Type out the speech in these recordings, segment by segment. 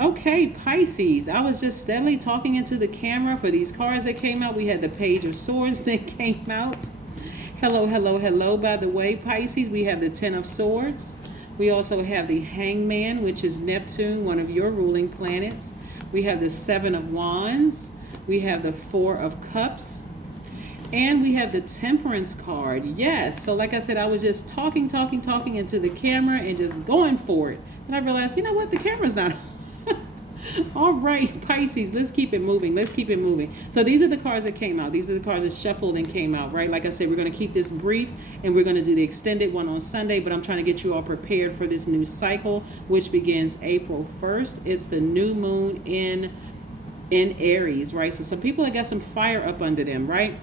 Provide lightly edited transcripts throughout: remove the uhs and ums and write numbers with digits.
Okay, Pisces. I was just steadily talking into the camera for these cards that came out. We had the Page of Swords that came out. Hello, hello, hello. By the way, Pisces, we have the Ten of Swords. We also have the Hangman, which is Neptune, one of your ruling planets. We have the Seven of Wands. We have the Four of Cups. And we have the Temperance card. Yes. So like I said, I was just talking into the camera and just going for it. And I realized, you know what? The camera's not on. All right, Pisces, let's keep it moving. Let's keep it moving. So these are the cards that came out. These are the cards that shuffled and came out, right? Like I said, we're going to keep this brief and we're going to do the extended one on Sunday, but I'm trying to get you all prepared for this new cycle, which begins April 1st. It's the new moon in Aries, right? So some people have got some fire up under them, right?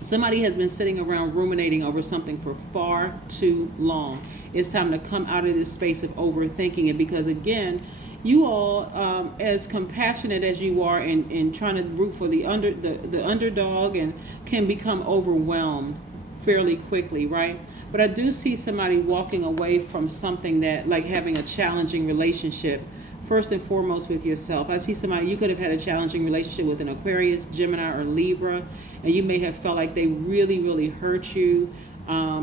Somebody has been sitting around ruminating over something for far too long. It's time to come out of this space of overthinking it, because again, you all, as compassionate as you are in trying to root for the underdog, and can become overwhelmed fairly quickly, right? But I do see somebody walking away from something that, like having a challenging relationship, first and foremost with yourself. I see somebody, you could have had a challenging relationship with an Aquarius, Gemini, or Libra, and you may have felt like they really, really hurt you.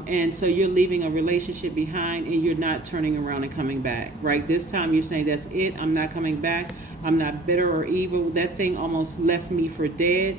And so you're leaving a relationship behind and you're not turning around and coming back, right? This time you're saying, that's it. I'm not coming back. I'm not bitter or evil. That thing almost left me for dead.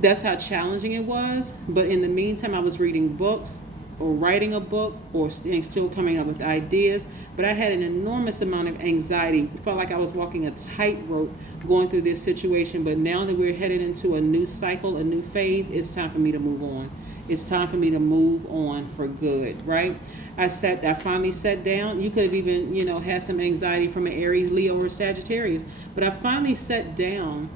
That's how challenging it was. But in the meantime, I was reading books or writing a book or still coming up with ideas. But I had an enormous amount of anxiety. Felt like I was walking a tightrope going through this situation. But now that we're headed into a new cycle, a new phase, it's time for me to move on. It's time for me to move on for good, right? I finally sat down. You could have even, had some anxiety from an Aries, Leo, or Sagittarius. But I finally sat down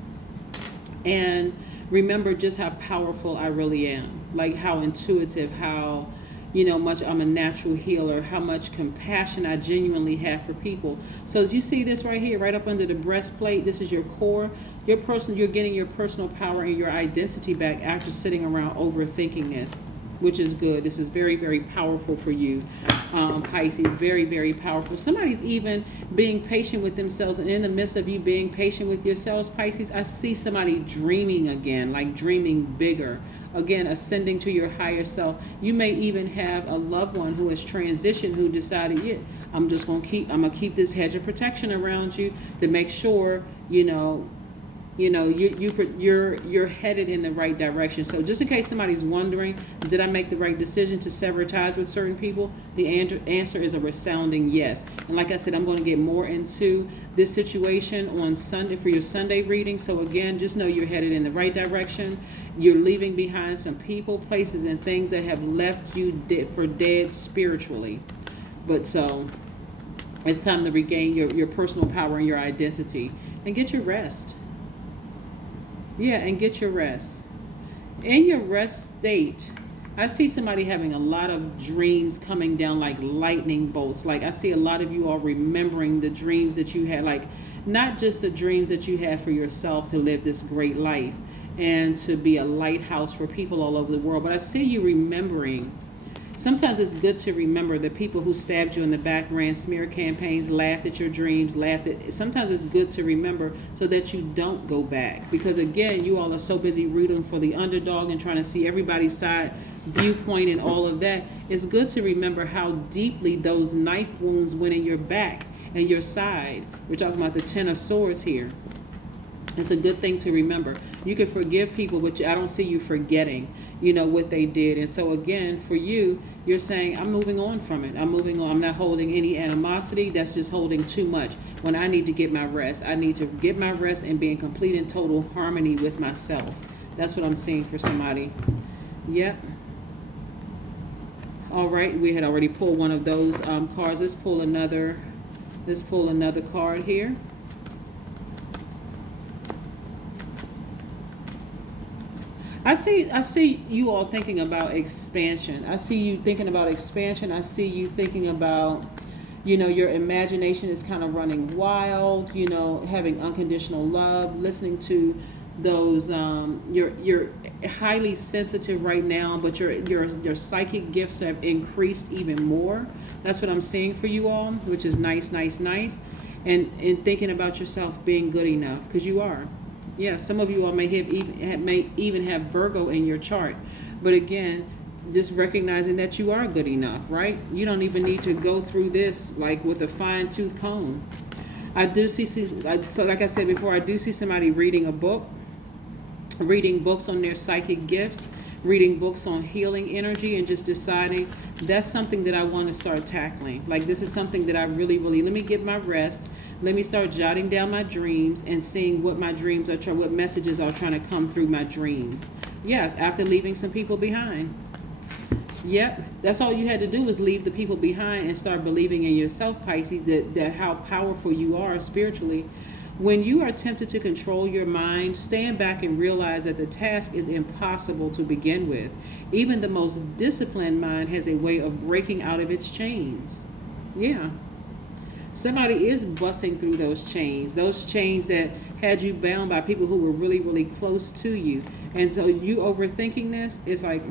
and remembered just how powerful I really am. Like how intuitive, how, much I'm a natural healer, how much compassion I genuinely have for people. So as you see this right here, right up under the breastplate, this is your core. You're getting your personal power and your identity back after sitting around overthinking this, which is good. This is very, very powerful for you, Pisces. Very, very powerful. Somebody's even being patient with themselves, and in the midst of you being patient with yourselves, Pisces, I see somebody dreaming again, like dreaming bigger. Again, ascending to your higher self. You may even have a loved one who has transitioned, who decided, yeah, I'm gonna keep this hedge of protection around you to make sure, you're headed in the right direction. So just in case somebody's wondering, did I make the right decision to sever ties with certain people? The answer is a resounding yes. And like I said, I'm going to get more into this situation on Sunday for your Sunday reading. So again, just know you're headed in the right direction. You're leaving behind some people, places, and things that have left you for dead spiritually. But so it's time to regain your personal power and your identity and get your rest. Yeah, and get your rest. In your rest state, I see somebody having a lot of dreams coming down like lightning bolts. Like I see a lot of you all remembering the dreams that you had, like not just the dreams that you had for yourself to live this great life and to be a lighthouse for people all over the world, but I see you remembering. Sometimes it's good to remember the people who stabbed you in the back, ran smear campaigns, laughed at your dreams, sometimes it's good to remember so that you don't go back. Because again, you all are so busy rooting for the underdog and trying to see everybody's side viewpoint and all of that. It's good to remember how deeply those knife wounds went in your back and your side. We're talking about the Ten of Swords here. It's a good thing to remember. You can forgive people, but I don't see you forgetting, what they did. And so again, for you, you're saying, I'm moving on from it. I'm moving on. I'm not holding any animosity. That's just holding too much. When I need to get my rest, I need to get my rest and be in complete and total harmony with myself. That's what I'm seeing for somebody. Yep. All right. We had already pulled one of those cards. Let's pull another card here. I see you all thinking about expansion. I see you thinking about expansion. I see you thinking about, your imagination is kind of running wild, having unconditional love, listening to those, you're highly sensitive right now, but your psychic gifts have increased even more. That's what I'm seeing for you all, which is nice. and thinking about yourself being good enough, because you are. Yeah, some of you all may even have Virgo in your chart, but again, just recognizing that you are good enough, right? You don't even need to go through this like with a fine-tooth comb. I do see, so like I said before, I do see somebody reading a book, reading books on their psychic gifts, reading books on healing energy, and just deciding that's something that I want to start tackling. Like, this is something that I really, let me get my rest. Let me start jotting down my dreams and seeing what my dreams are, what messages are trying to come through my dreams. Yes, after leaving some people behind. Yep, that's all you had to do was leave the people behind and start believing in yourself, Pisces, that how powerful you are spiritually. When you are tempted to control your mind, stand back and realize that the task is impossible to begin with. Even the most disciplined mind has a way of breaking out of its chains. Yeah. Somebody is busting through those chains that had you bound by people who were really, really close to you. And so you overthinking this, it's like,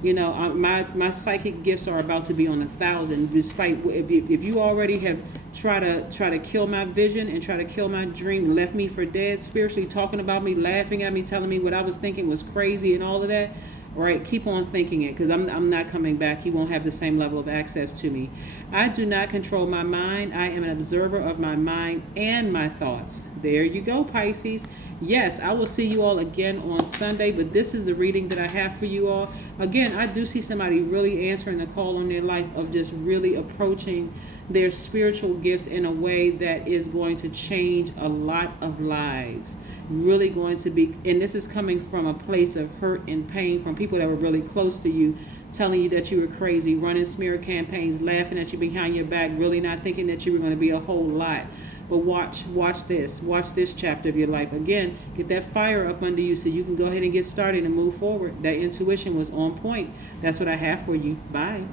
you know, my psychic gifts are about to be on 1,000. Despite if you already have tried to kill my vision and try to kill my dream, left me for dead, spiritually talking about me, laughing at me, telling me what I was thinking was crazy and all of that. Right, keep on thinking it, because I'm not coming back. You won't have the same level of access to me. I do not control my mind. I am an observer of my mind and my thoughts. There you go, Pisces. Yes, I will see you all again on Sunday, but this is the reading that I have for you all. Again, I do see somebody really answering the call on their life of just really approaching their spiritual gifts in a way that is going to change a lot of lives. Really going to be, and this is coming from a place of hurt and pain from people that were really close to you, telling you that you were crazy, running smear campaigns, laughing at you behind your back, really not thinking that you were going to be a whole lot. But watch this chapter of your life. Again, get that fire up under you so you can go ahead and get started and move forward. That intuition was on point. That's what I have for you. Bye.